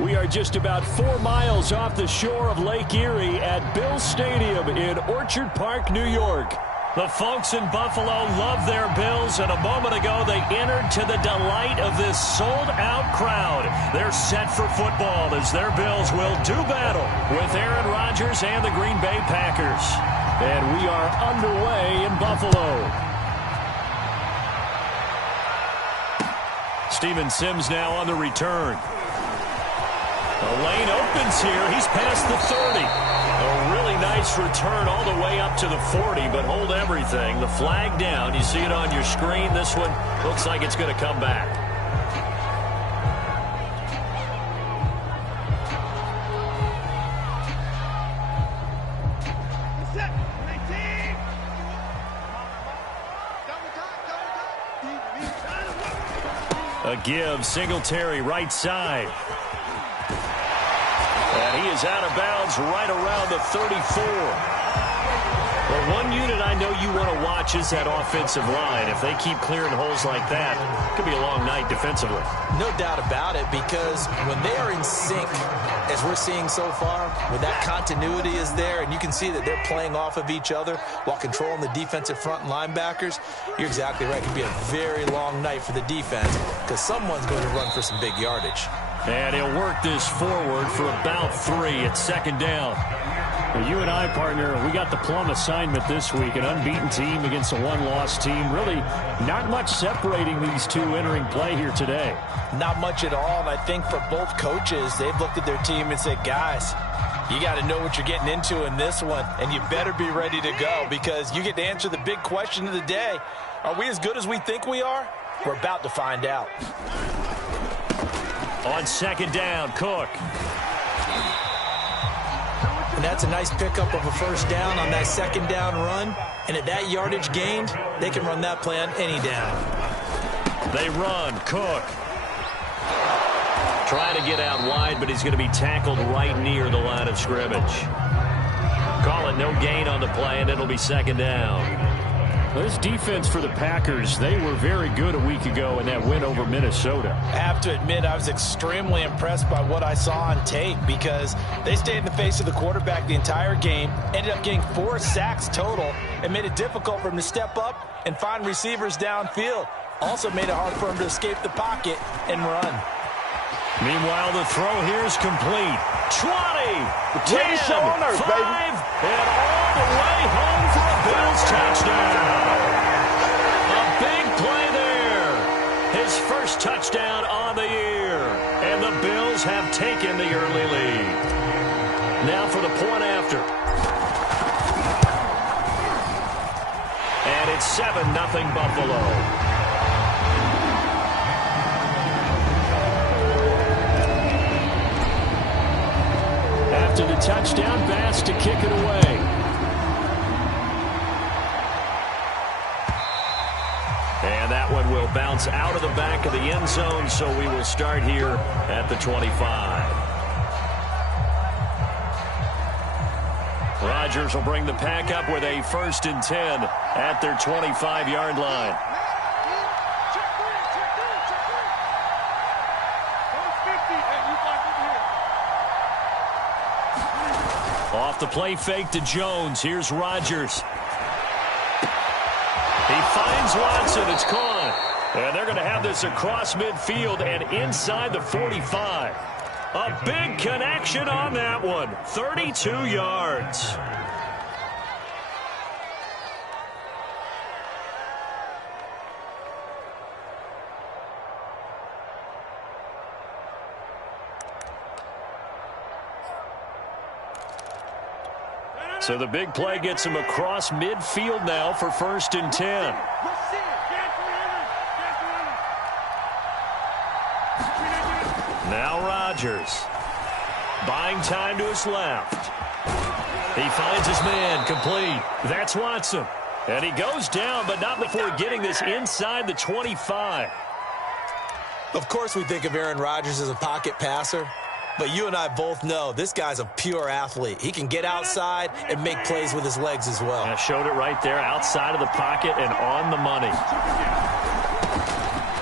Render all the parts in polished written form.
We are just about 4 miles off the shore of Lake Erie at Bills Stadium in Orchard Park, New York. The folks in Buffalo love their Bills, and a moment ago they entered to the delight of this sold-out crowd. They're set for football as their Bills will do battle with Aaron Rodgers and the Green Bay Packers. And we are underway in Buffalo. Steven Sims now on the return. The lane opens here. He's past the 30. A really nice return all the way up to the 40, but hold everything. The flag down. You see it on your screen. This one looks like it's going to come back. A give, Singletary right side. And he is out of bounds right around the 34. Well, one unit I know you want to watch is that offensive line. If they keep clearing holes like that, it could be a long night defensively. No doubt about it, because when they are in sync, as we're seeing so far, when that continuity is there and you can see that they're playing off of each other while controlling the defensive front linebackers, you're exactly right. It could be a very long night for the defense because someone's going to run for some big yardage. And he'll work this forward for about 3 at second down. Well, you and I, partner, we got the plum assignment this week. An unbeaten team against a one-loss team. Really not much separating these two entering play here today. Not much at all. And I think for both coaches, they've looked at their team and said, guys, you got to know what you're getting into in this one. And you better be ready to go because you get to answer the big question of the day. Are we as good as we think we are? We're about to find out. On second down, Cook. And that's a nice pickup of a first down on that second down run. And at that yardage gained, they can run that play on any down. They run, Cook. Trying to get out wide, but he's going to be tackled right near the line of scrimmage. Call it no gain on the play, and it'll be second down. Well, this defense for the Packers, they were very good a week ago in that win over Minnesota. I have to admit, I was extremely impressed by what I saw on tape because they stayed in the face of the quarterback the entire game, ended up getting 4 sacks total, and made it difficult for him to step up and find receivers downfield. Also made it hard for him to escape the pocket and run. Meanwhile, the throw here is complete. 20, 10, 5, and all the way home for a Bills touchdown. A big play there. His first touchdown on the year. And the Bills have taken the early lead. Now for the point after. And it's 7-0 Buffalo. After the touchdown, Bass to kick it away. And that one will bounce out of the back of the end zone, so we will start here at the 25. Rodgers will bring the pack up with a 1st and 10 at their 25-yard line. Off the play fake to Jones. Here's Rodgers. He finds Watson. It's caught. And they're going to have this across midfield and inside the 45. A big connection on that one. 32 yards. So the big play gets him across midfield now for 1st and 10. Now Rodgers. Buying time to his left. He finds his man complete. That's Watson. And he goes down, but not before getting this inside the 25. Of course we think of Aaron Rodgers as a pocket passer. But you and I both know this guy's a pure athlete. He can get outside and make plays with his legs as well. I showed it right there, outside of the pocket and on the money.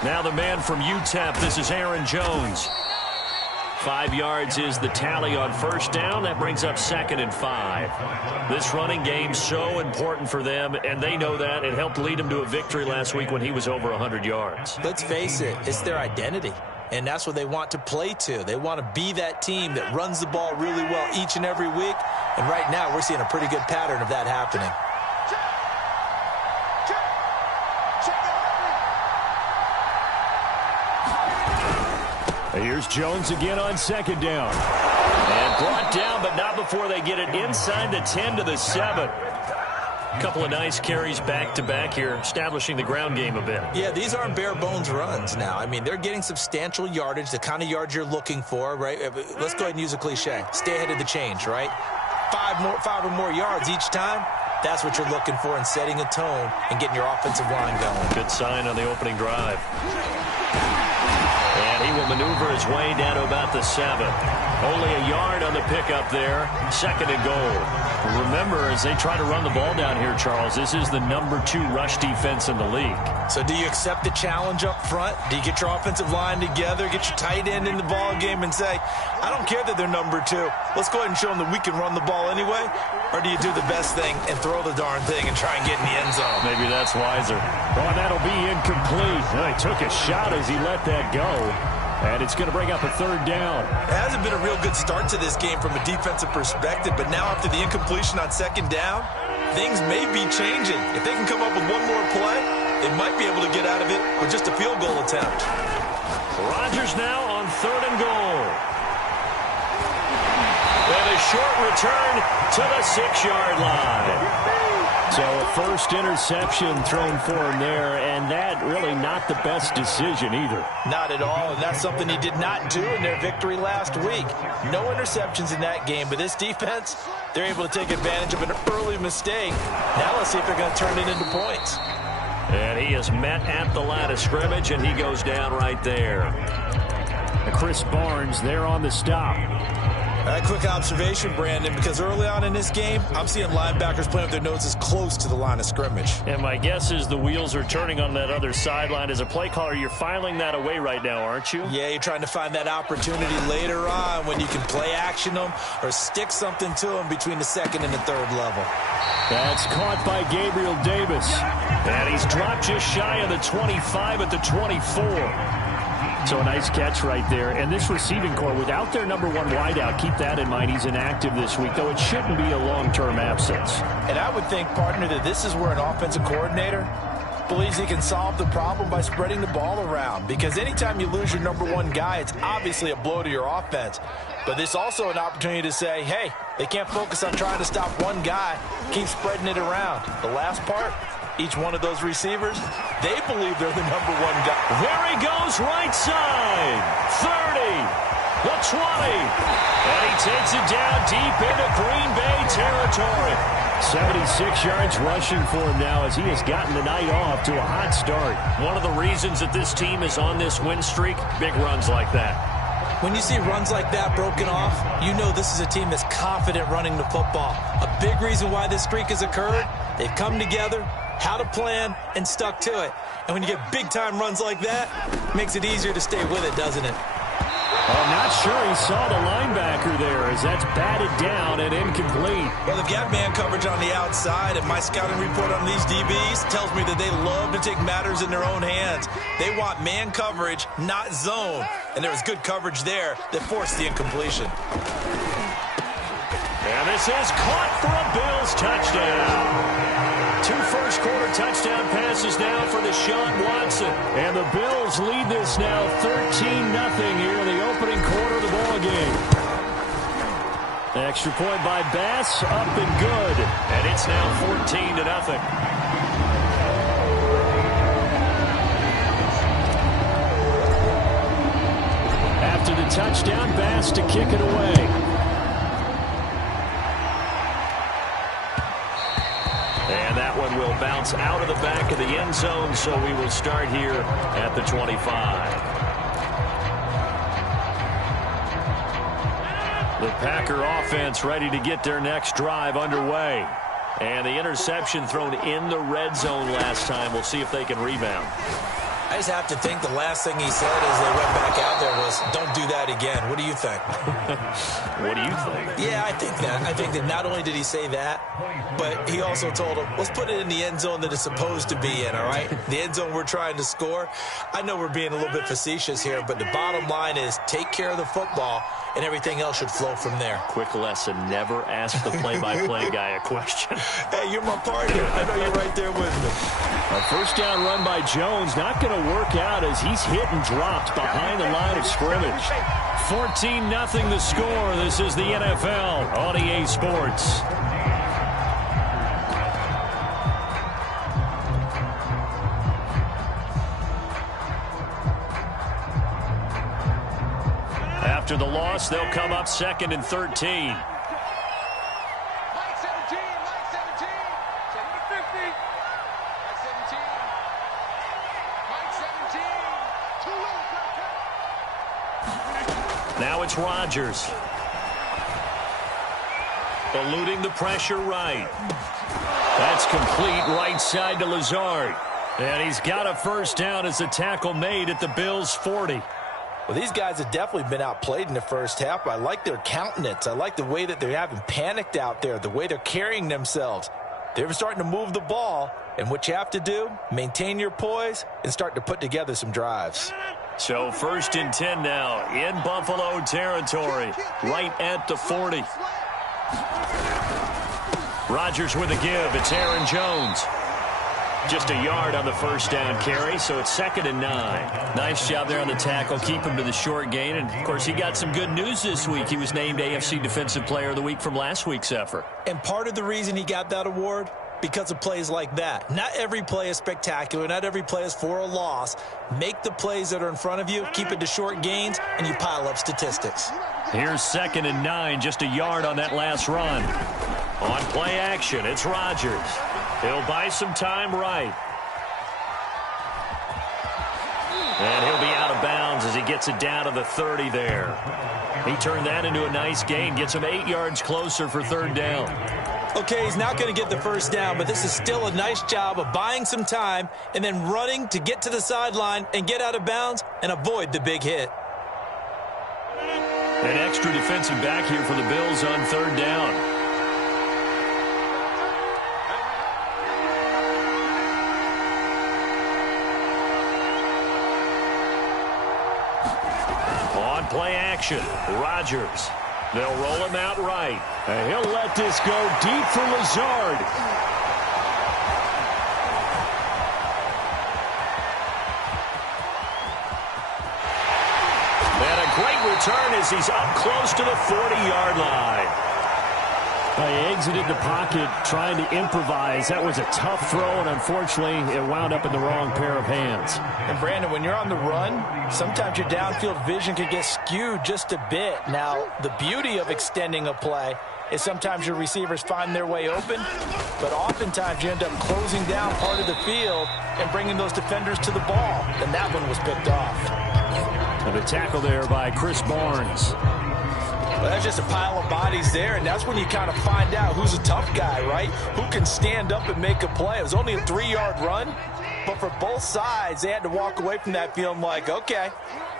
Now the man from UTEP, this is Aaron Jones. 5 yards is the tally on first down. That brings up 2nd and 5. This running game so important for them, and they know that. It helped lead them to a victory last week when he was over 100 yards. Let's face it, it's their identity. And that's what they want to play to. They want to be that team that runs the ball really well each and every week. And right now, we're seeing a pretty good pattern of that happening. Here's Jones again on 2nd down. And brought down, but not before they get it inside the 10 to the 7. A couple of nice carries back-to-back here, establishing the ground game a bit. Yeah, these aren't bare-bones runs now. I mean, they're getting substantial yardage, the kind of yards you're looking for, right? Let's go ahead and use a cliche. Stay ahead of the change, right? 5 or more yards each time. That's what you're looking for in setting a tone and getting your offensive line going. Good sign on the opening drive. And he will maneuver his way down to about the 7. Only a yard on the pickup there. 2nd and goal. Remember, as they try to run the ball down here, Charles, this is the number 2 rush defense in the league. So do you accept the challenge up front? Do you get your offensive line together, get your tight end in the ball game and say, I don't care that they're number 2. Let's go ahead and show them that we can run the ball anyway? Or do you do the best thing and throw the darn thing and try and get in the end zone? Maybe that's wiser. Oh, and that'll be incomplete. He took a shot as he let that go. And it's going to bring up a 3rd down. It hasn't been a real good start to this game from a defensive perspective, but now after the incompletion on 2nd down, things may be changing. If they can come up with one more play, they might be able to get out of it with just a field goal attempt. Rodgers now on 3rd and goal. And a short return to the 6-yard line. So a first interception thrown for him there, and that really not the best decision either. Not at all, and that's something he did not do in their victory last week. No interceptions in that game, but this defense, they're able to take advantage of an early mistake. Now let's see if they're going to turn it into points. And he is met at the line of scrimmage, and he goes down right there. And Chris Barnes there on the stop. A quick observation, Brandon, because early on in this game, I'm seeing linebackers playing with their noses close to the line of scrimmage. And my guess is the wheels are turning on that other sideline. As a play caller, you're filing that away right now, aren't you? Yeah, you're trying to find that opportunity later on when you can play action them or stick something to them between the 2nd and the 3rd level. That's caught by Gabriel Davis. And he's dropped just shy of the 25 at the 24. So a nice catch right there. And this receiving core, without their number 1 wideout, keep that in mind. He's inactive this week, though it shouldn't be a long-term absence. And I would think, partner, that this is where an offensive coordinator believes he can solve the problem by spreading the ball around. Because anytime you lose your number 1 guy, it's obviously a blow to your offense. But it's also an opportunity to say, hey, they can't focus on trying to stop one guy. Keep spreading it around. The last part, each one of those receivers, they believe they're the number 1 guy. There he goes, right side. 30, the 20. And he takes it down deep into Green Bay territory. 76 yards rushing for him now as he has gotten the night off to a hot start. One of the reasons that this team is on this win streak, big runs like that. When you see runs like that broken off, you know this is a team that's confident running the football. A big reason why this streak has occurred, they've come together, how to plan, and stuck to it. And when you get big-time runs like that, it makes it easier to stay with it, doesn't it? I'm not sure he saw the linebacker there as that's batted down and incomplete. Well, they've got man coverage on the outside, and my scouting report on these DBs tells me that they love to take matters in their own hands. They want man coverage, not zone. And there was good coverage there that forced the incompletion. And this is caught for a Bills touchdown. 2 first-quarter touchdown passes now for Deshaun Watson. And the Bills lead this now 13-0 here in the opening quarter of the ball game. Extra point by Bass, up and good. And it's now 14-0. After the touchdown, Bass to kick it away. And that one will bounce out of the back of the end zone, so we will start here at the 25. The Packer offense ready to get their next drive underway. And the interception thrown in the red zone last time. We'll see if they can rebound. I just have to think the last thing he said as they went back out there was, don't do that again. What do you think? What do you think? Yeah, I think that. I think that not only did he say that, but he also told him, let's put it in the end zone that it's supposed to be in, all right? The end zone we're trying to score. I know we're being a little bit facetious here, but the bottom line is take care of the football, and everything else should flow from there. Quick lesson, never ask the play-by-play guy a question. Hey, you're my partner. I know you're right there with me. A first down run by Jones, not going to work out as he's hit and dropped behind the line of scrimmage. 14-0 the score. This is the NFL on EA Sports. After the loss, they'll come up 2nd and 13. Now it's Rodgers. Eluding the pressure right. That's complete right side to Lazard. And he's got a first down as the tackle made at the Bills' 40. Well, these guys have definitely been outplayed in the first half. I like their countenance. I like the way that they haven't panicked out there, the way they're carrying themselves. They're starting to move the ball, and what you have to do, maintain your poise and start to put together some drives. So 1st and 10 now in Buffalo territory, right at the 40. Rodgers with a give. It's Aaron Jones. Just a yard on the first down carry, so it's 2nd and 9. Nice job there on the tackle. Keep him to the short gain. And, of course, he got some good news this week. He was named AFC Defensive Player of the Week from last week's effort. And part of the reason he got that award, because of plays like that. Not every play is spectacular. Not every play is for a loss. Make the plays that are in front of you, keep it to short gains, and you pile up statistics. Here's 2nd and 9, just a yard on that last run. On play action, it's Rodgers. He'll buy some time right. And he'll be out of bounds as he gets it down to the 30 there. He turned that into a nice gain, gets him 8 yards closer for 3rd down. Okay, he's not going to get the first down, but this is still a nice job of buying some time and then running to get to the sideline and get out of bounds and avoid the big hit. An extra defensive back here for the Bills on 3rd down. On play action, Rodgers. They'll roll him out right. And he'll let this go deep for Lazard. And a great return as he's up close to the 40-yard line. He exited the pocket trying to improvise. That was a tough throw, and unfortunately, it wound up in the wrong pair of hands. And, Brandon, when you're on the run, sometimes your downfield vision can get skewed just a bit. Now, the beauty of extending a play is sometimes your receivers find their way open, but oftentimes you end up closing down part of the field and bringing those defenders to the ball. And that one was picked off. And a tackle there by Chris Barnes. Well, that's just a pile of bodies there, and that's when you kind of find out who's a tough guy, right? Who can stand up and make a play. It was only a 3-yard run, but for both sides, they had to walk away from that feeling like, okay,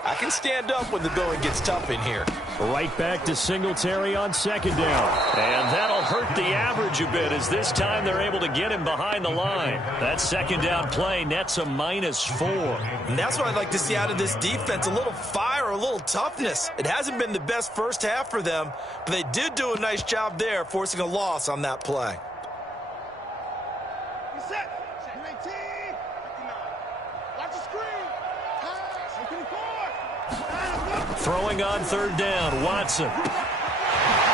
I can stand up when the going gets tough in here. Right back to Singletary on 2nd down. And that'll hurt the average a bit as this time they're able to get him behind the line. That 2nd down play nets a -4. And that's what I'd like to see out of this defense, a little fire, a little toughness. It hasn't been the best first half for them, but they did do a nice job there forcing a loss on that play. Throwing on 3rd down, Watson.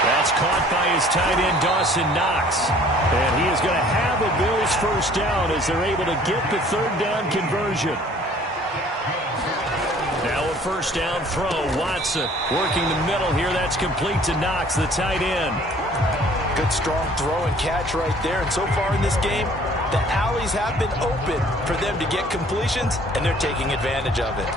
That's caught by his tight end, Dawson Knox. And he is going to have a Bills first down as they're able to get the 3rd down conversion. Now a first down throw, Watson working the middle here. That's complete to Knox, the tight end. Good strong throw and catch right there. And so far in this game, the alleys have been open for them to get completions, and they're taking advantage of it.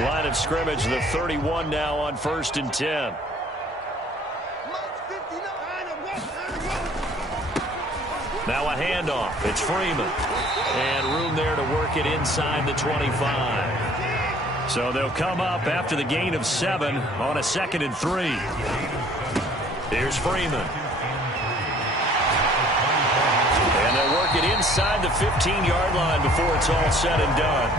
Line of scrimmage, the 31 now on 1st and 10. Now a handoff. It's Freeman. And room there to work it inside the 25. So they'll come up after the gain of 7 on a 2nd and 3. Here's Freeman. And they'll work it inside the 15-yard line before it's all said and done.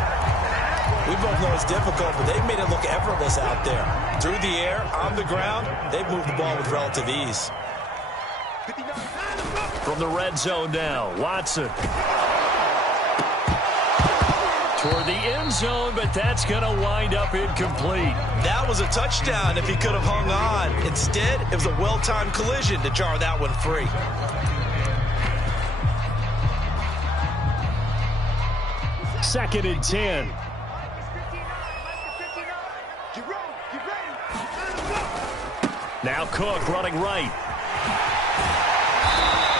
We both know it's difficult, but they've made it look effortless out there. Through the air, on the ground, they've moved the ball with relative ease. From the red zone now, Watson. Toward the end zone, but that's going to wind up incomplete. That was a touchdown if he could have hung on. Instead, it was a well-timed collision to jar that one free. Second and 10. Now Cook running right.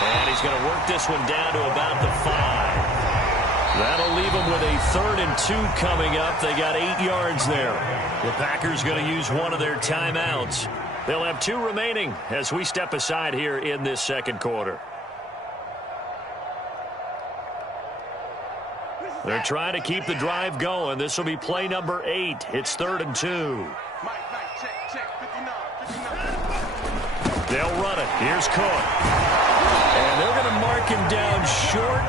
And he's going to work this one down to about the 5. That'll leave them with a 3rd and 2 coming up. They got 8 yards there. The Packers going to use one of their timeouts. They'll have 2 remaining as we step aside here in this second quarter. They're trying to keep the drive going. This will be play number 8. It's 3rd and 2. They'll run it. Here's Cook. And they're going to mark him down short,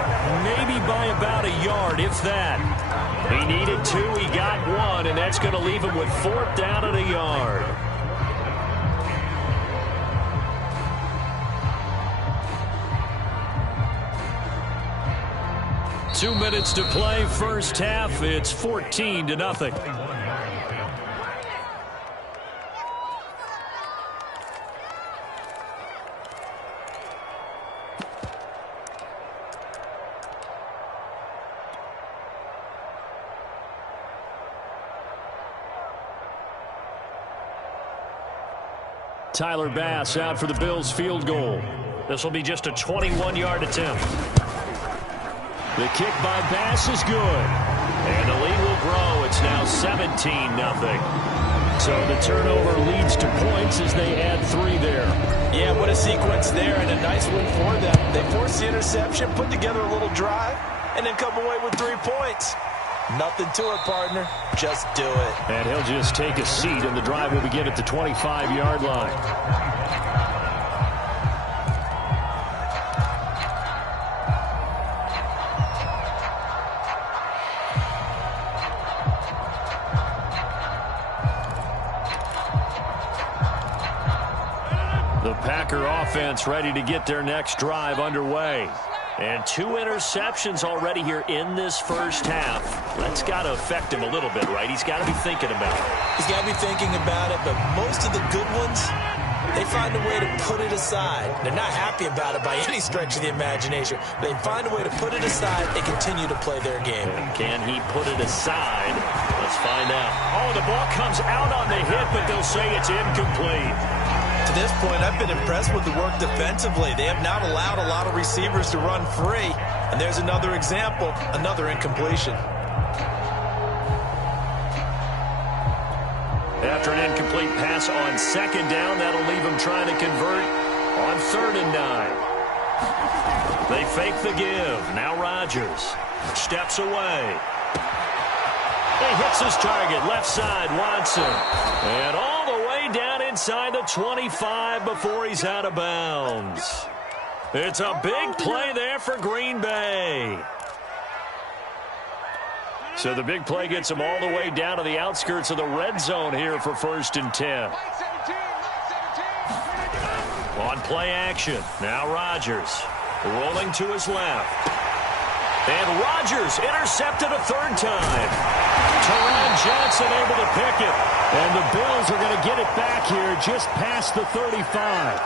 maybe by about a yard, if that. He needed 2. He got 1, and that's going to leave him with 4th down and a yard. Two minutes to play, first half. It's 14-0. Tyler Bass out for the Bills field goal. This will be just a 21-yard attempt. The kick by Bass is good. And the lead will grow. It's now 17-0. So the turnover leads to points as they add 3 there. Yeah, what a sequence there, and a nice win for them. They forced the interception, put together a little drive, and then come away with 3 points. Nothing to it, partner. Just do it. And he'll just take a seat, and the drive will begin at the 25-yard line. The Packer offense ready to get their next drive underway. And 2 interceptions already here in this first half. That's got to affect him a little bit, right? He's got to be thinking about it. He's got to be thinking about it, but most of the good ones, they find a way to put it aside. They're not happy about it by any stretch of the imagination. They find a way to put it aside and continue to play their game. And can he put it aside? Let's find out. Oh, the ball comes out on the hit, but they'll say it's incomplete. To this point, I've been impressed with the work defensively. They have not allowed a lot of receivers to run free. And there's another example, another incompletion. After an incomplete pass on 2nd down, that'll leave them trying to convert on 3rd and 9. They fake the give. Now Rodgers steps away. He hits his target, left side, Watson. And all the way down inside the 25 before he's out of bounds. It's a big play there for Green Bay. So the big play gets him all the way down to the outskirts of the red zone here for 1st and 10. On play action, now Rodgers rolling to his left. And Rodgers intercepted a 3rd time. Taron Johnson able to pick it. And the Bills are going to get it back here just past the 35.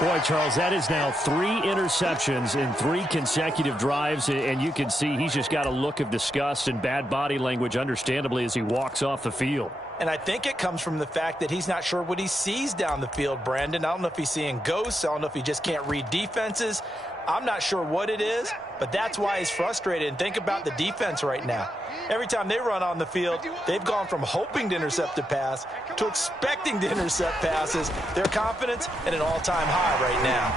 Boy, Charles, that is now 3 interceptions in 3 consecutive drives. And you can see he's just got a look of disgust and bad body language, understandably, as he walks off the field. And I think it comes from the fact that he's not sure what he sees down the field, Brandon. I don't know if he's seeing ghosts. I don't know if he just can't read defenses. I'm not sure what it is, but that's why he's frustrated. And think about the defense right now. Every time they run on the field, they've gone from hoping to intercept a pass to expecting to intercept passes. Their confidence at an all-time high right now.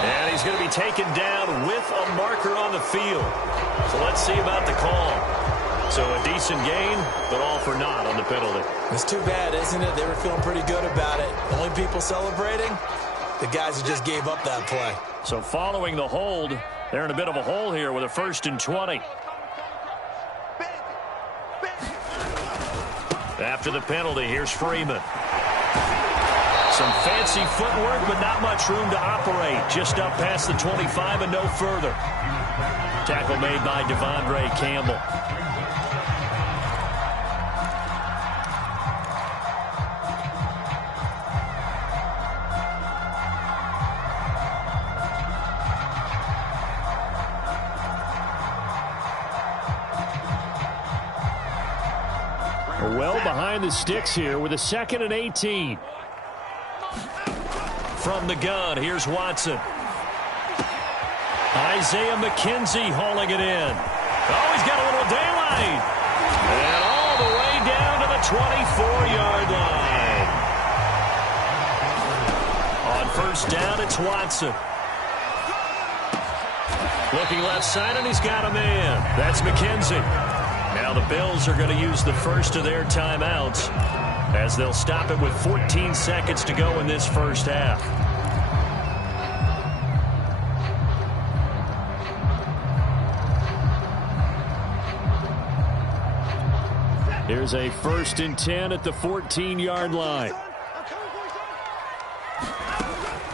And he's going to be taken down with a marker on the field. So let's see about the call. So a decent gain, but all for naught on the penalty. It's too bad, isn't it? They were feeling pretty good about it. Only people celebrating, the guys who just gave up that play. So following the hold, they're in a bit of a hole here with a 1st and 20. After the penalty, here's Freeman. Some fancy footwork, but not much room to operate. Just up past the 25 and no further. Tackle made by Devondre Campbell. Well behind the sticks here with a 2nd and 18. From the gun, here's Watson. Isaiah McKenzie hauling it in. Oh, he's got a little daylight. And all the way down to the 24-yard line. On 1st down, it's Watson. Looking left side, and he's got a man. That's McKenzie. Now the Bills are going to use the first of their timeouts as they'll stop it with 14 seconds to go in this first half. Here's a 1st and 10 at the 14-yard line.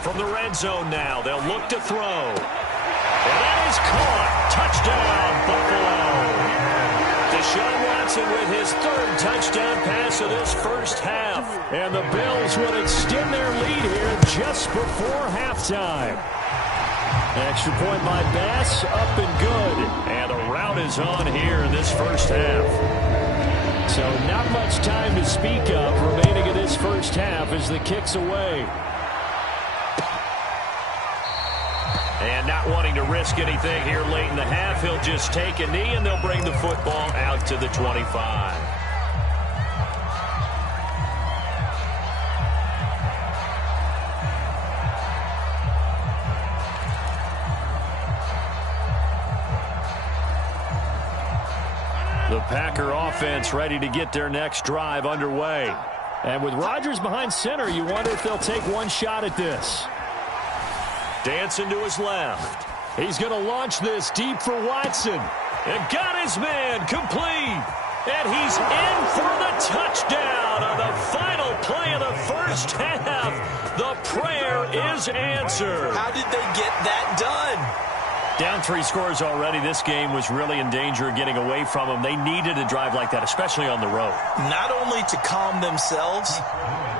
From the red zone now, they'll look to throw. And that is caught. Touchdown, Buffalo. Deshaun Watson with his 3rd touchdown pass of this first half. And the Bills will extend their lead here just before halftime. Extra point by Bass, up and good. And the route is on here in this first half. So not much time to speak of remaining in this first half as the kick's away. And not wanting to risk anything here late in the half, he'll just take a knee and they'll bring the football out to the 25. The Packer offense ready to get their next drive underway. And with Rodgers behind center, you wonder if they'll take one shot at this. Dancing to his left. He's going to launch this deep for Watson. And got his man complete. And he's in for the touchdown on the final play of the first half. The prayer is answered. How did they get that done? Down 3 scores already. This game was really in danger of getting away from them. They needed a drive like that, especially on the road. Not only to calm themselves,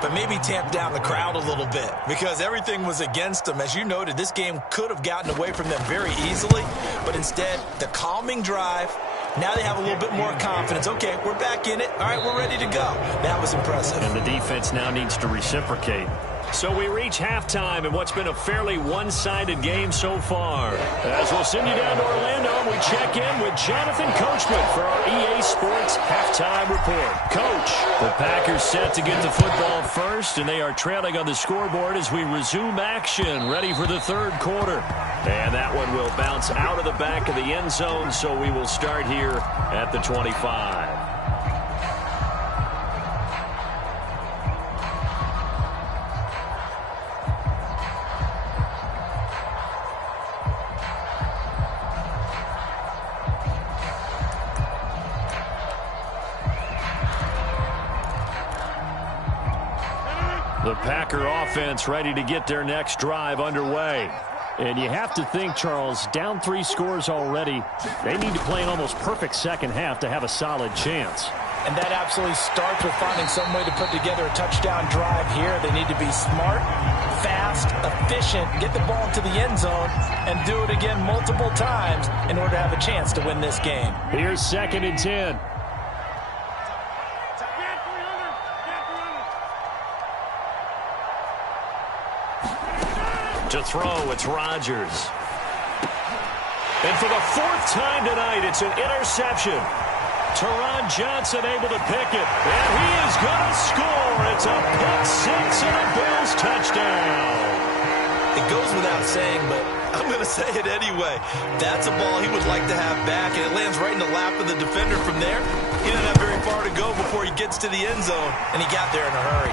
but maybe tamp down the crowd a little bit because everything was against them. As you noted, this game could have gotten away from them very easily, but instead, the calming drive, now they have a little bit more confidence. Okay, we're back in it. All right, we're ready to go. That was impressive. And the defense now needs to reciprocate. So we reach halftime in what's been a fairly one-sided game so far. As we'll send you down to Orlando, and we check in with Jonathan Coachman for our EA Sports Halftime Report. Coach, the Packers set to get the football first, and they are trailing on the scoreboard as we resume action, ready for the 3rd quarter. And that one will bounce out of the back of the end zone, so we will start here at the 25. The Packer offense ready to get their next drive underway. And you have to think, Charles, down 3 scores already. They need to play an almost perfect second half to have a solid chance. And that absolutely starts with finding some way to put together a touchdown drive here. They need to be smart, fast, efficient, get the ball to the end zone, and do it again multiple times in order to have a chance to win this game. Here's 2nd and 10. To throw, it's Rodgers. And for the 4th time tonight, it's an interception. Teron Johnson able to pick it. And he is going to score. It's a pick 6 and a Bills touchdown. It goes goes without saying, but I'm going to say it anyway. That's a ball he would like to have back, and it lands right in the lap of the defender from there. He didn't have very far to go before he gets to the end zone, and he got there in a hurry.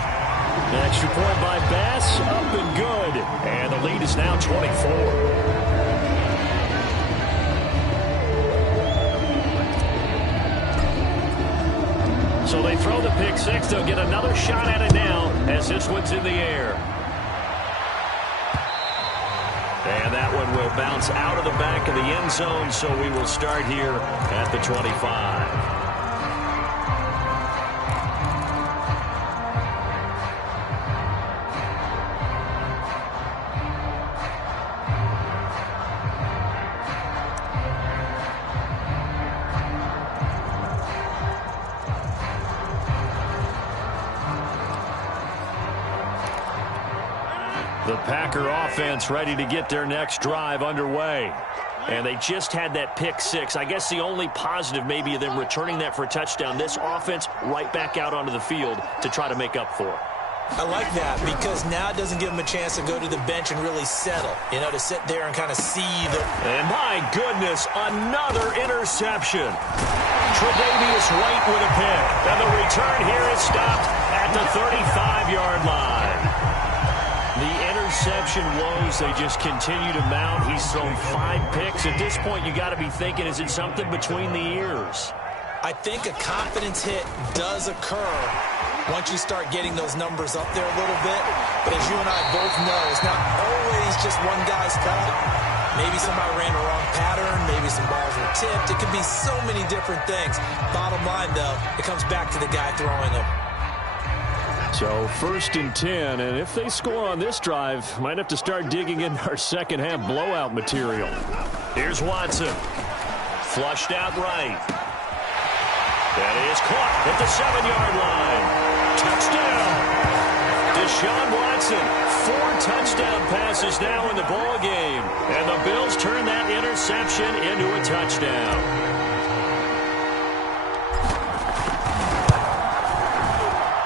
The extra point by Bass, up and good. And the lead is now 24. So they throw the pick six. They'll get another shot at it now as this one's in the air. And that one will bounce out of the back of the end zone, so we will start here at the 25. The Packer offense ready to get their next drive underway. And they just had that pick six. I guess the only positive maybe of them returning that for a touchdown. This offense right back out onto the field to try to make up for it. I like that because now it doesn't give them a chance to go to the bench and really settle. You know, to sit there and kind of see the... And my goodness, another interception. Tre'Davious White with a pick. And the return here is stopped at the 35-yard line. The interception woes, they just continue to mount. He's thrown 5 picks. At this point, you got to be thinking, is it something between the ears? I think a confidence hit does occur once you start getting those numbers up there a little bit. But as you and I both know, it's not always just one guy's fault. Maybe somebody ran the wrong pattern. Maybe some balls were tipped. It could be so many different things. Bottom line, though, it comes back to the guy throwing them. So 1st and 10, and if they score on this drive, might have to start digging in our second half blowout material. Here's Watson. Flushed out right. That is caught at the 7-yard line. Touchdown. Deshaun Watson, 4 touchdown passes now in the ball game. And the Bills turn that interception into a touchdown.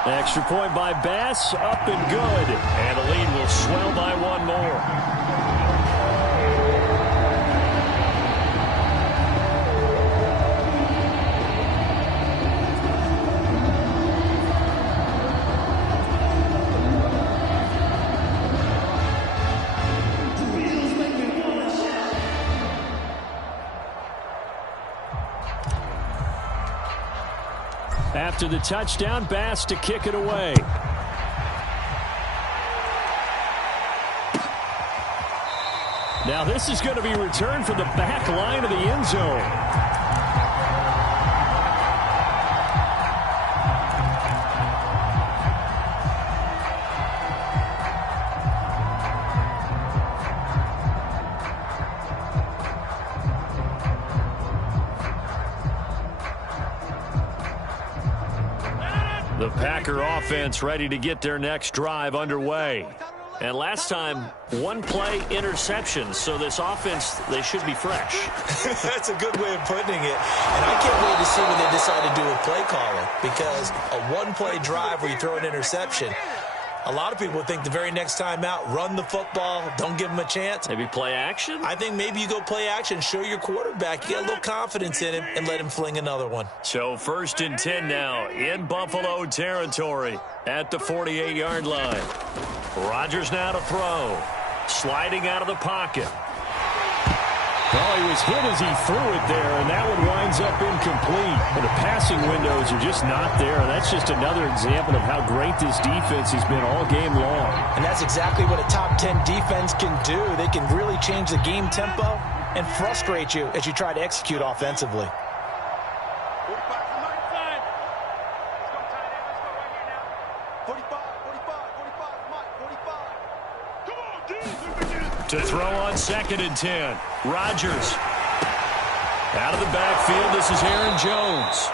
Extra point by Bass, up and good. And the lead will swell by 1 more. After the touchdown, Bass to kick it away. Now this is going to be returned from the back line of the end zone. The Packer offense ready to get their next drive underway. And last time, 1 play interception. So this offense, they should be fresh. That's a good way of putting it. And I can't wait to see what they decide to do with play calling. Because a 1-play drive where you throw an interception, a lot of people think the very next time out, run the football, don't give them a chance. Maybe play action? I think maybe you go play action, show your quarterback, you get a little confidence in him, and let him fling another one. So 1st and 10 now in Buffalo territory at the 48-yard line. Rodgers now to throw. Sliding out of the pocket. Well, he was hit as he threw it there, and that one winds up incomplete. And the passing windows are just not there. And that's just another example of how great this defense has been all game long. And that's exactly what a top 10 defense can do. They can really change the game tempo and frustrate you as you try to execute offensively. To throw on 2nd and 10. Rodgers. Out of the backfield, this is Aaron Jones.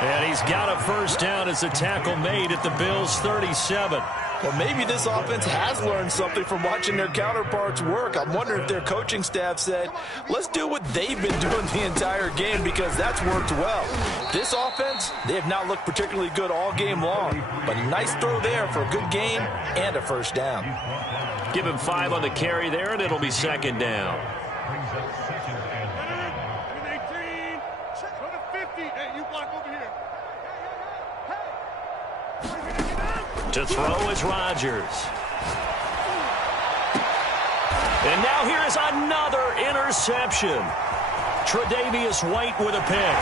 And he's got a first down as the tackle made at the Bills' 37. Well, maybe this offense has learned something from watching their counterparts work. I'm wondering if their coaching staff said, let's do what they've been doing the entire game, because that's worked well. This offense, they have not looked particularly good all game long, but a nice throw there for a good game and a first down. Give him 5 on the carry there, and it'll be second down. To throw is Rodgers. And now here is another interception. Tre'Davious White with a pick.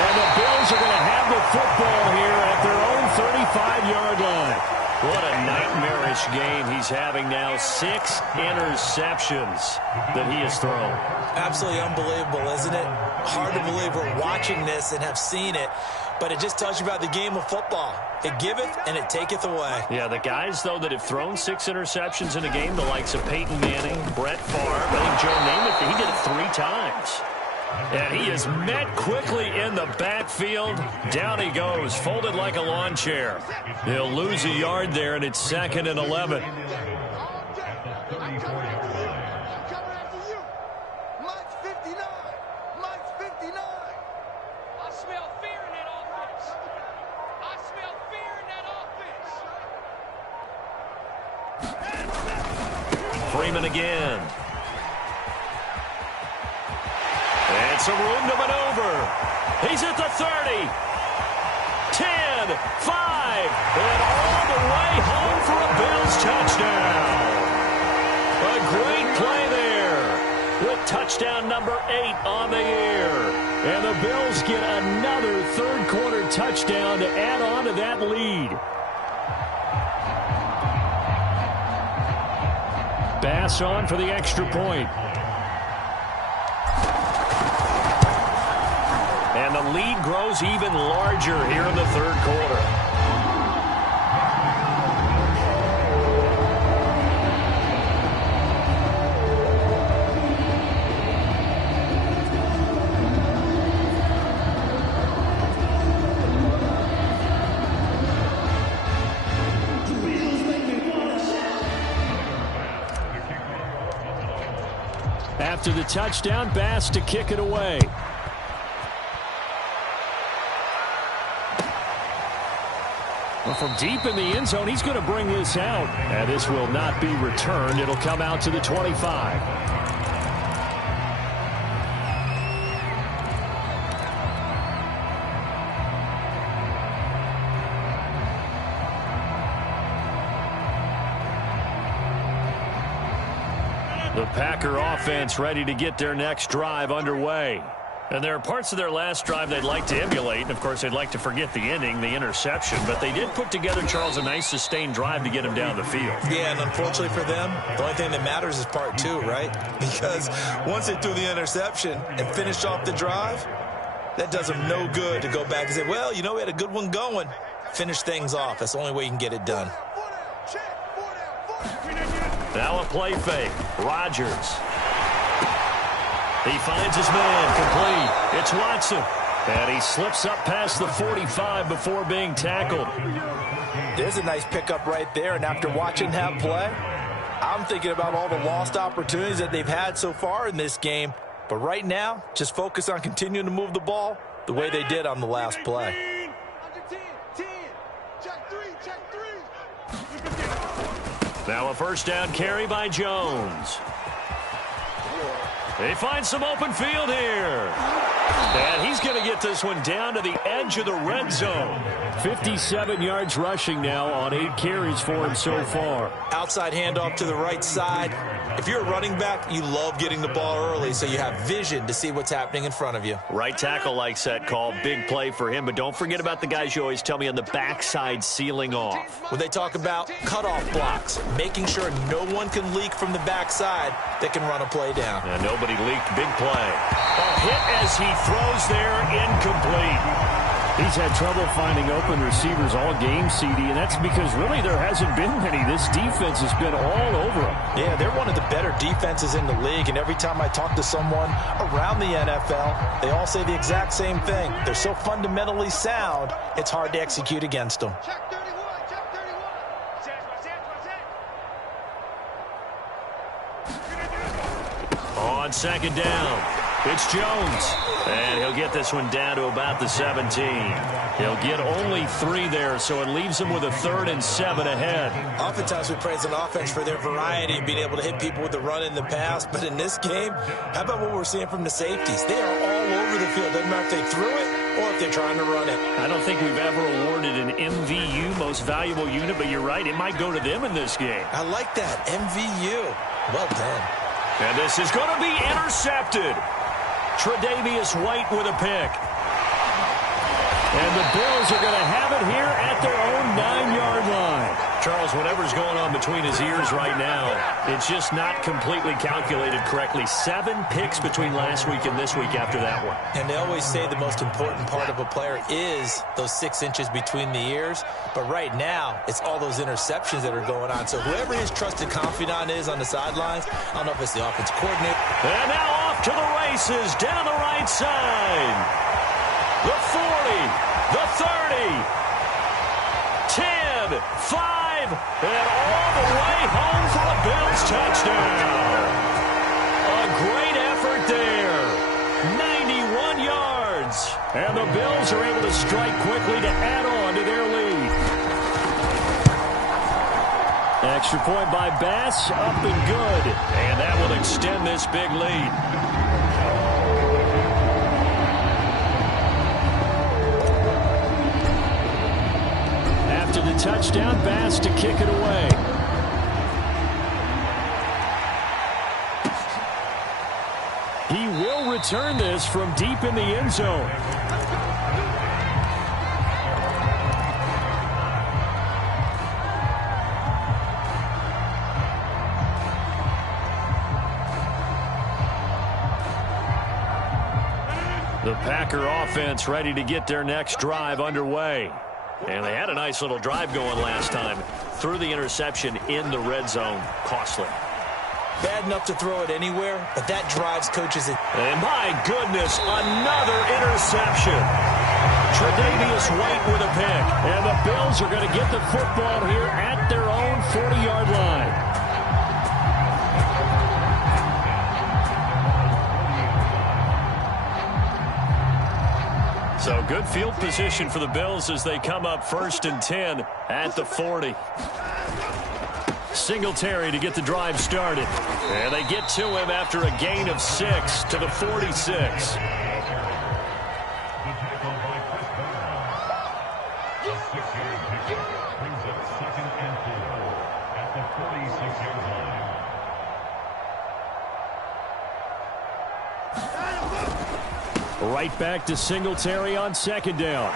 And the Bills are going to have the football here at their own 35-yard line. What a nightmarish game he's having now. 6 interceptions that he has thrown. Absolutely unbelievable, isn't it? Hard to believe we're watching this and have seen it, but it just tells you about the game of football. It giveth and it taketh away. Yeah, the guys, though, that have thrown 6 interceptions in a game, the likes of Peyton Manning, Brett Favre, I think Joe Namath, he did it 3 times. And he is met quickly in the backfield. Down he goes, folded like a lawn chair. He'll lose a yard there, and it's 2nd and 11. Freeman again. And some room to maneuver. He's at the 30. 10, 5, and all the way home for a Bills touchdown. A great play there with touchdown number 8 on the year. And the Bills get another third-quarter touchdown to add on to that lead. Bass on for the extra point. And the lead grows even larger here in the third quarter. After the touchdown, Bass to kick it away. Well, from deep in the end zone, he's going to bring this out. And this will not be returned. It'll come out to the 25. The Packer offense ready to get their next drive underway. And there are parts of their last drive they'd like to emulate. And, of course, they'd like to forget the ending, the interception. But they did put together, Charles, a nice sustained drive to get him down the field. Yeah, and unfortunately for them, the only thing that matters is part 2, right? Because once they threw the interception and finished off the drive, that does them no good to go back and say, well, you know, we had a good one going. Finish things off. That's the only way you can get it done. Now a play fake. Rodgers. He finds his man complete. It's Watson. And he slips up past the 45 before being tackled. There's a nice pickup right there. And after watching that play, I'm thinking about all the lost opportunities that they've had so far in this game. But right now, just focus on continuing to move the ball the way they did on the last play. Now a first down carry by Jones. They find some open field here. And he's going to get this one down to the edge of the red zone. 57 yards rushing now on 8 carries for him so far. Outside handoff to the right side. If you're a running back, you love getting the ball early so you have vision to see what's happening in front of you. Right tackle likes that call. Big play for him. But don't forget about the guys you always tell me on the backside sealing off. When they talk about cutoff blocks, making sure no one can leak from the backside that can run a play down. And nobody leaked. Big play. A hit as he throws there, incomplete. He's had trouble finding open receivers all game, CD, and that's because really there hasn't been many. This defense has been all over them. Yeah, they're one of the better defenses in the league, and every time I talk to someone around the NFL, they all say the exact same thing. They're so fundamentally sound, it's hard to execute against them. second down. It's Jones. And he'll get this one down to about the 17. He'll get only 3 there, so it leaves him with a 3rd and 7 ahead. Oftentimes we praise an offense for their variety and being able to hit people with the run in the pass. But in this game, how about what we're seeing from the safeties? They are all over the field. Doesn't matter if they threw it or if they're trying to run it. I don't think we've ever awarded an MVU, most valuable unit, but you're right. It might go to them in this game. I like that. MVU. Well done. And this is going to be intercepted. Tre'Davious White with a pick. And the Bills are going to have it here at their own 9-yard line. Charles, whatever's going on between his ears right now, it's just not completely calculated correctly. 7 picks between last week and this week after that one. And they always say the most important part of a player is those 6 inches between the ears. But right now, it's all those interceptions that are going on. So whoever his trusted confidant is on the sidelines, I don't know if it's the offensive coordinator. And now off to the races down the right side. The 40, the 30, 10, 5, and all the way home for a Bills touchdown. A great effort there. 91 yards. And the Bills are able to strike quickly to add on to their lead. Extra point by Bass, up and good. And that will extend this big lead. After the touchdown, Bass to kick it away. He will return this from deep in the end zone. The Packer offense ready to get their next drive underway. And they had a nice little drive going last time. Threw the interception in the red zone. Costly. Bad enough to throw it anywhere, but that drives coaches. And my goodness, another interception. Tre'Davious White with a pick. And the Bills are going to get the football here at their own 40-yard line. So good field position for the Bills as they come up 1st and 10 at the 40. Singletary to get the drive started. And they get to him after a gain of 6 to the 46. Right back to Singletary on 2nd down.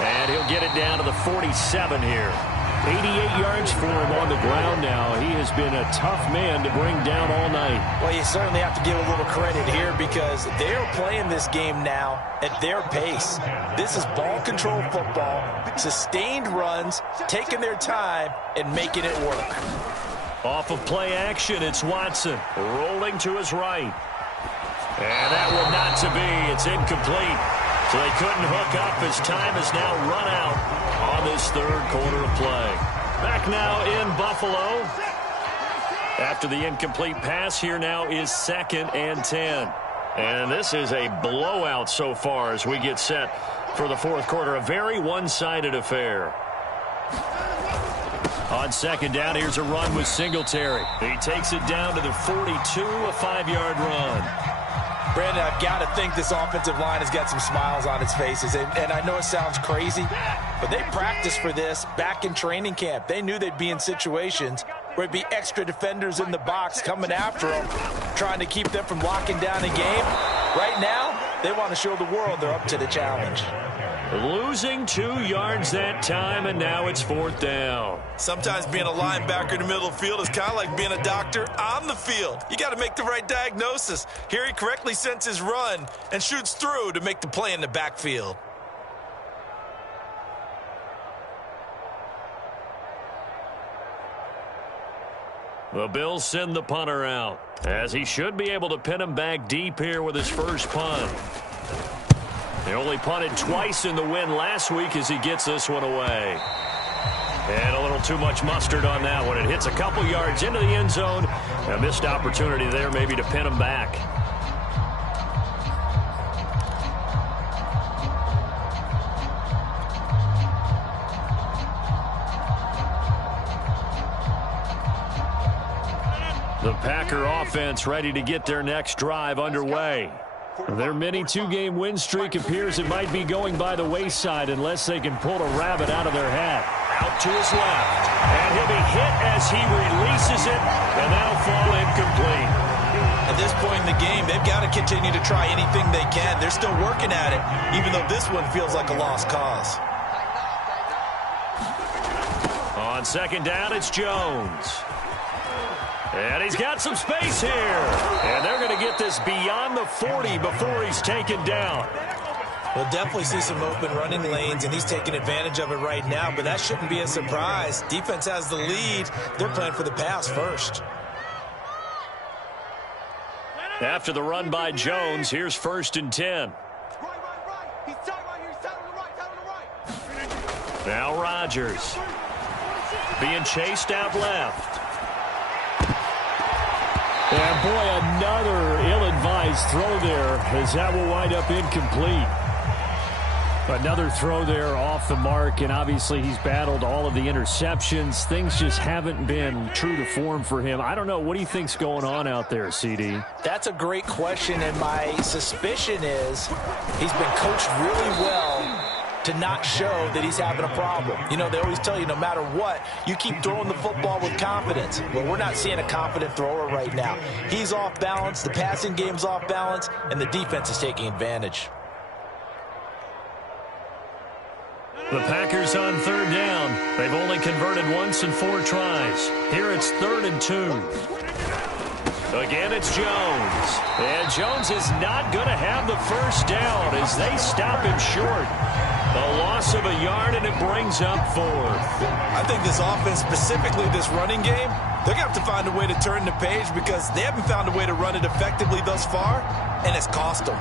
And he'll get it down to the 47 here. 88 yards for him on the ground now. He has been a tough man to bring down all night. Well, you certainly have to give a little credit here because they're playing this game now at their pace. This is ball control football, sustained runs, taking their time, and making it work. Off of play action, it's Watson rolling to his right. And that one not to be. It's incomplete. So they couldn't hook up as time has now run out on this 3rd quarter of play. Back now in Buffalo. After the incomplete pass, here now is 2nd and 10. And this is a blowout so far as we get set for the 4th quarter. A very one-sided affair. On 2nd down, here's a run with Singletary. He takes it down to the 42, a 5-yard run. Brandon, I've got to think this offensive line has got some smiles on its faces. And I know it sounds crazy, but they practiced for this back in training camp. They knew they'd be in situations where it'd be extra defenders in the box coming after them, trying to keep them from locking down a game. Right now, they want to show the world they're up to the challenge. Losing 2 yards that time, and now it's 4th down. Sometimes being a linebacker in the middle of the field is kind of like being a doctor on the field. You got to make the right diagnosis. Here he correctly sends his run and shoots through to make the play in the backfield. The Bills send the punter out, as he should be able to pin him back deep here with his first punt. They only punted twice in the win last week as he gets this one away. And a little too much mustard on that one. It hits a couple yards into the end zone. A missed opportunity there maybe to pin him back. The Packer offense ready to get their next drive underway. Their mini two-game win streak appears it might be going by the wayside unless they can pull a rabbit out of their hat. Out to his left. And he'll be hit as he releases it, and that'll fall incomplete. At this point in the game, they've got to continue to try anything they can. They're still working at it, even though this one feels like a lost cause. On second down, it's Jones. And he's got some space here. And they're going to get this beyond the 40 before he's taken down. We'll definitely see some open running lanes, and he's taking advantage of it right now, but that shouldn't be a surprise. Defense has the lead. They're playing for the pass first. After the run by Jones, here's 1st and 10. Now Rodgers being chased out left. And boy, another ill-advised throw there, as that will wind up incomplete. Another throw there off the mark, and obviously he's battled all of the interceptions. Things just haven't been true to form for him. I don't know. What do you think's going on out there, CD? That's a great question, and my suspicion is he's been coached really well to not show that he's having a problem. You know, they always tell you no matter what, you keep throwing the football with confidence. Well, we're not seeing a confident thrower right now. He's off balance, the passing game's off balance, and the defense is taking advantage. The Packers on 3rd down. They've only converted once in 4 tries. Here it's 3rd and 2. Again, it's Jones. And Jones is not going to have the first down as they stop him short. A loss of a yard, and it brings up 4th. I think this offense, specifically this running game, they're going to have to find a way to turn the page because they haven't found a way to run it effectively thus far, and it's cost them.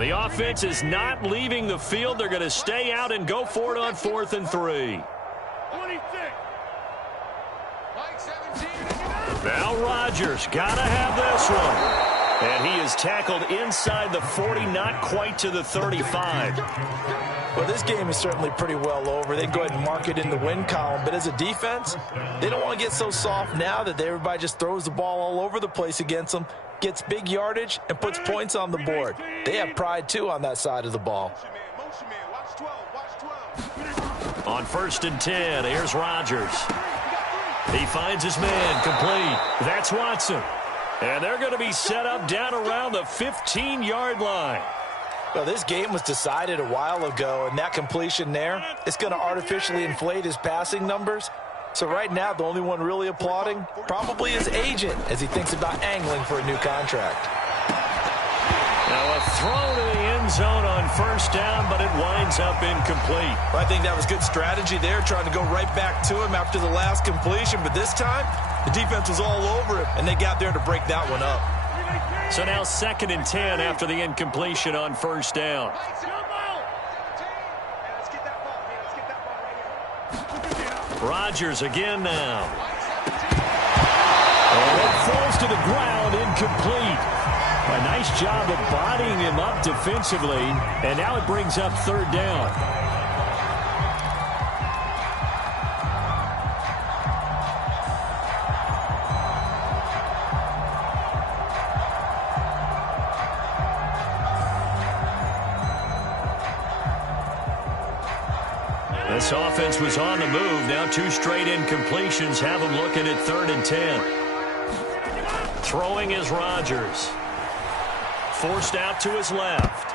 The offense is not leaving the field. They're going to stay out and go for it on 4th and 3. Now Rodgers got to have this one. And he is tackled inside the 40, not quite to the 35. Well, this game is certainly pretty well over. They can go ahead and mark it in the win column. But as a defense, they don't want to get so soft now that everybody just throws the ball all over the place against them, gets big yardage, and puts points on the board. They have pride, too, on that side of the ball. On 1st and 10, here's Rodgers. He finds his man complete. That's Watson. And they're going to be set up down around the 15-yard line. Well, this game was decided a while ago, and that completion there, it's going to artificially inflate his passing numbers. So right now, the only one really applauding probably his agent as he thinks about angling for a new contract. Now a throw to the end zone on 1st down, but it winds up incomplete. Well, I think that was good strategy there, trying to go right back to him after the last completion. But this time, the defense was all over him, and they got there to break that one up. So now 2nd and 10 after the incompletion on 1st down. Rodgers again now. Oh, it falls to the ground, incomplete. A nice job of bodying him up defensively, and now it brings up 3rd down. This offense was on the move. Now 2 straight incompletions have them looking at 3rd and 10. Throwing is Rodgers. Forced out to his left.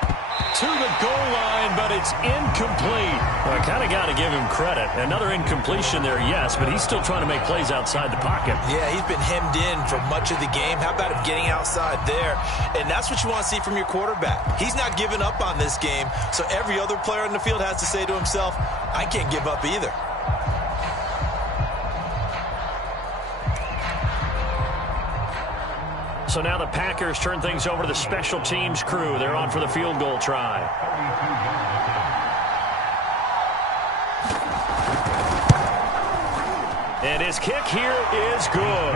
To the goal line, but it's incomplete. Well, I kind of got to give him credit. Another incompletion there, yes, but he's still trying to make plays outside the pocket. Yeah, he's been hemmed in for much of the game. How about him getting outside there? And that's what you want to see from your quarterback. He's not giving up on this game, so every other player on the field has to say to himself, I can't give up either. So now the Packers turn things over to the special teams crew. They're on for the field goal try. And his kick here is good.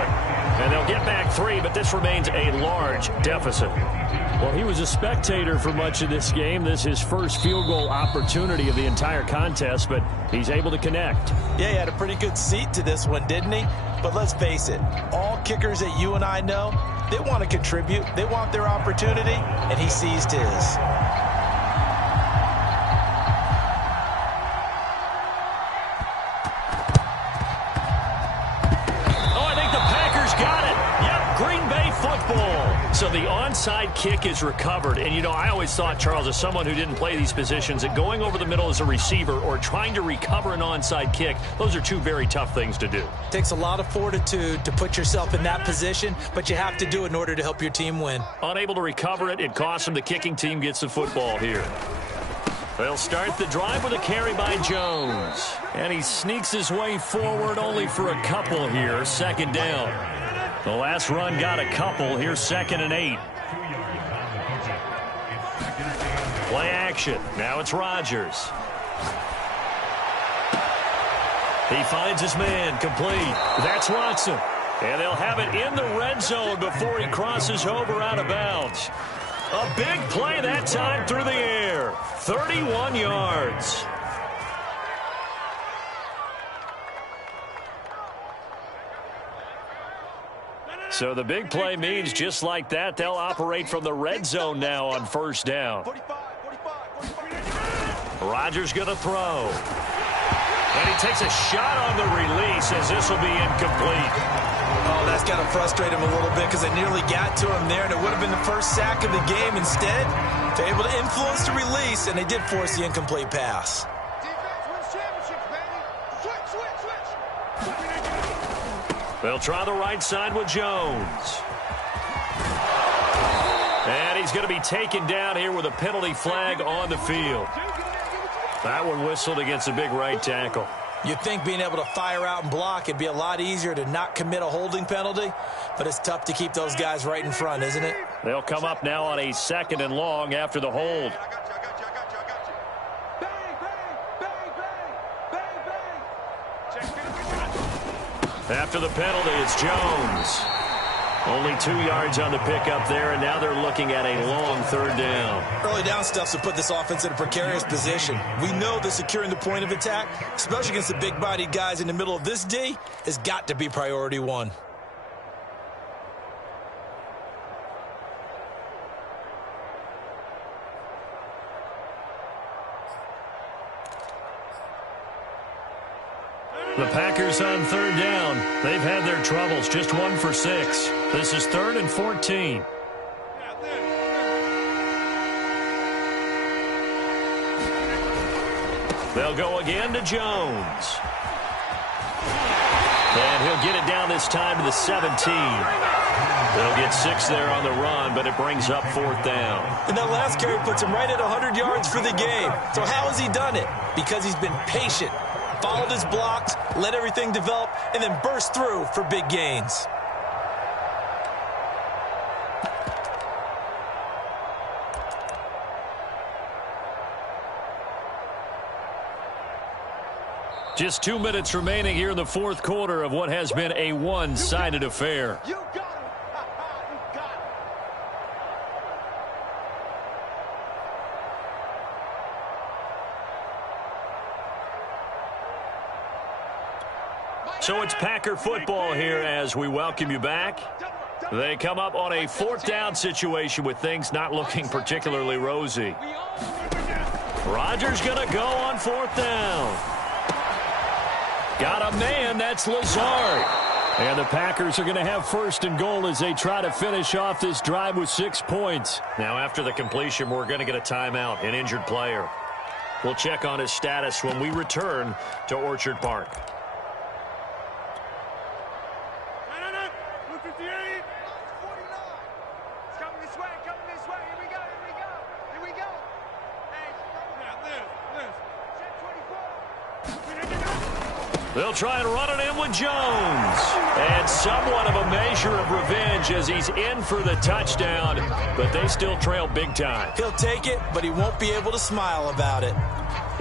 And they'll get back 3, but this remains a large deficit. Well, he was a spectator for much of this game. This is his first field goal opportunity of the entire contest, but he's able to connect. Yeah, he had a pretty good seat to this one, didn't he? But let's face it, all kickers that you and I know, they want to contribute. They want their opportunity, and he seized his. So the onside kick is recovered. And, you know, I always thought, Charles, as someone who didn't play these positions, that going over the middle as a receiver or trying to recover an onside kick, those are 2 very tough things to do. It takes a lot of fortitude to put yourself in that position, but you have to do it in order to help your team win. Unable to recover it, it costs him. The kicking team gets the football here. They'll start the drive with a carry by Jones. And he sneaks his way forward only for a couple here. Second down. The last run got a couple. Here's 2nd and 8. Play action. Now it's Rodgers. He finds his man complete. That's Watson. And they'll have it in the red zone before he crosses over out of bounds. A big play that time through the air. 31 yards. So the big play means just like that, they'll operate from the red zone now on first down. Rodgers going to throw. And he takes a shot on the release as this will be incomplete. Oh, that's got to frustrate him a little bit because they nearly got to him there, and it would have been the first sack of the game. Instead, they're able to influence the release, and they did force the incomplete pass. They'll try the right side with Jones. And he's going to be taken down here with a penalty flag on the field. That one whistled against a big right tackle. You'd think being able to fire out and block it'd be a lot easier to not commit a holding penalty, but it's tough to keep those guys right in front, isn't it? They'll come up now on a 2nd and long after the hold. After the penalty, it's Jones. Only 2 yards on the pickup there, and now they're looking at a long 3rd down. Early down stuff to put this offense in a precarious position. We know that securing the point of attack, especially against the big-bodied guys in the middle of this D, has got to be priority 1. The Packers on 3rd down. They've had their troubles, just 1 for 6. This is 3rd and 14. They'll go again to Jones. And he'll get it down this time to the 17. They'll get 6 there on the run, but it brings up 4th down. And that last carry puts him right at 100 yards for the game. So how has he done it? Because he's been patient. Followed his blocks, let everything develop, and then burst through for big gains. Just 2 minutes remaining here in the 4th quarter of what has been a one-sided affair. So it's Packer football here as we welcome you back. They come up on a 4th down situation with things not looking particularly rosy. Rodgers going to go on 4th down. Got a man, that's Lazard. And the Packers are going to have 1st and goal as they try to finish off this drive with 6 points. Now after the completion, we're going to get a timeout, an injured player. We'll check on his status when we return to Orchard Park. They'll try and run it in with Jones. And somewhat of a measure of revenge as he's in for the touchdown, but they still trail big time. He'll take it, but he won't be able to smile about it.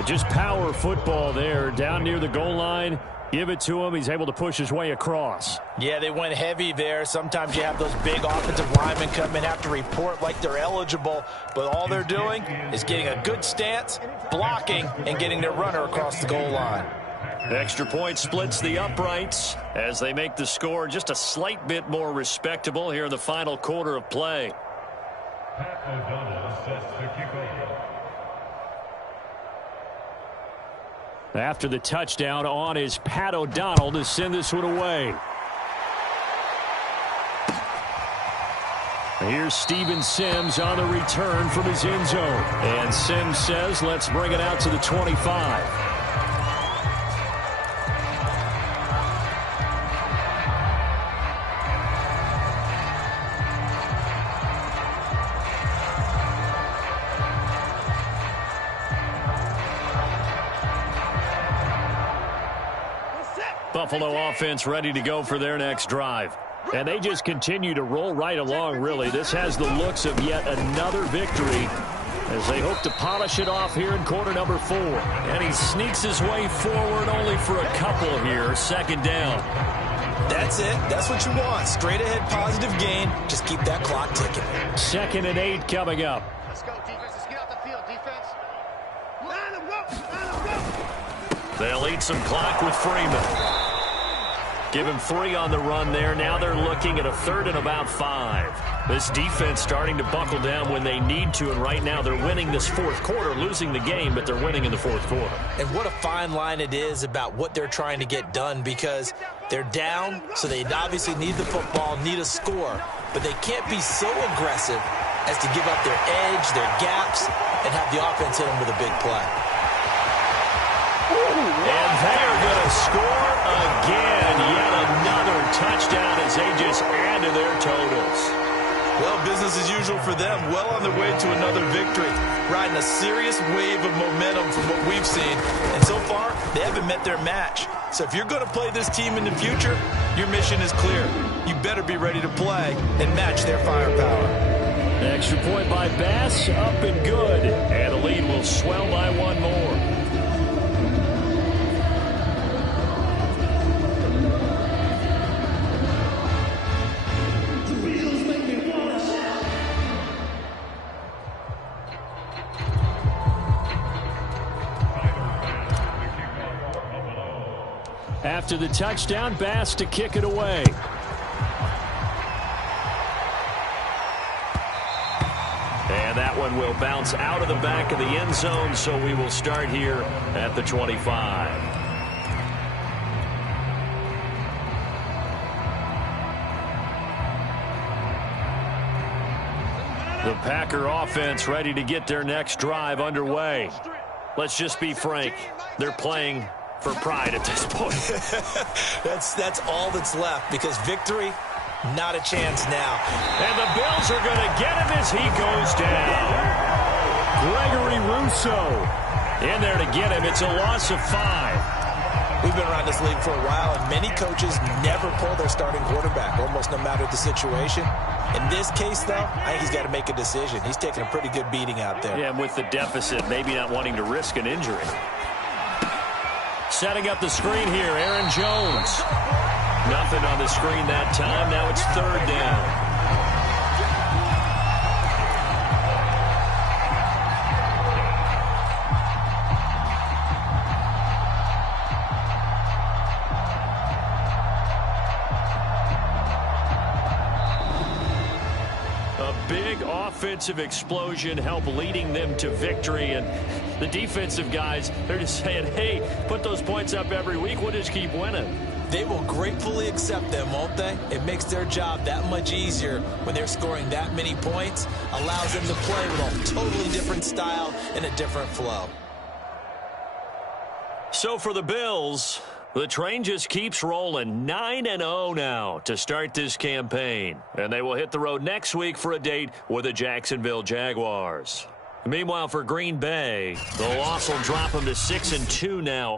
Just power football there down near the goal line. Give it to him. He's able to push his way across. Yeah, they went heavy there. Sometimes you have those big offensive linemen come in, have to report like they're eligible, but all they're doing is getting a good stance, blocking, and getting their runner across the goal line. The extra point splits the uprights as they make the score just a slight bit more respectable here in the final quarter of play. Pat O'Donnell sets the kickoff. After the touchdown, on is Pat O'Donnell to send this one away. Here's Steven Sims on the return from his end zone. And Sims says, let's bring it out to the 25. Buffalo offense ready to go for their next drive. And they just continue to roll right along, really. This has the looks of yet another victory as they hope to polish it off here in quarter number 4. And he sneaks his way forward only for a couple here. Second down. That's it. That's what you want. Straight ahead positive gain. Just keep that clock ticking. 2nd and 8 coming up. Let's go, defense. Let's get out the field, defense. Line them up. Line them up. They'll eat some clock with Freeman. Give him 3 on the run there. Now they're looking at a 3rd and about 5. This defense starting to buckle down when they need to, and right now they're winning this 4th quarter, losing the game, but they're winning in the 4th quarter. And what a fine line it is about what they're trying to get done, because they're down, so they obviously need the football, need a score, but they can't be so aggressive as to give up their edge, their gaps, and have the offense hit them with a big play. And they are going to score again. Yet another touchdown as they just add to their totals. Well, business as usual for them. Well on their way to another victory. Riding a serious wave of momentum from what we've seen. And so far, they haven't met their match. So if you're going to play this team in the future, your mission is clear. You better be ready to play and match their firepower. Extra point by Bass, up and good. And the lead will swell by 1 more. After the touchdown, Bass to kick it away. And that one will bounce out of the back of the end zone, so we will start here at the 25. The Packer offense ready to get their next drive underway. Let's just be frank, they're playing for pride at this point. That's all that's left, because victory, not a chance now. And the Bills are going to get him as he goes down. Gregory Rousseau in there to get him. It's a loss of 5. We've been around this league for a while, and many coaches never pull their starting quarterback, almost no matter the situation. In this case, though, I think he's got to make a decision. He's taking a pretty good beating out there. Yeah, and with the deficit, maybe not wanting to risk an injury. Setting up the screen here, Aaron Jones. Nothing on the screen that time. Now it's 3rd down. Offensive explosion help leading them to victory, and the defensive guys, they're just saying, hey, put those points up every week, we'll just keep winning. They will gratefully accept them, won't they? It makes their job that much easier when they're scoring that many points, allows them to play with a totally different style and a different flow. So for the Bills, the train just keeps rolling. 9-0 now to start this campaign. And they will hit the road next week for a date with the Jacksonville Jaguars. Meanwhile, for Green Bay, the loss will drop them to 6-2 now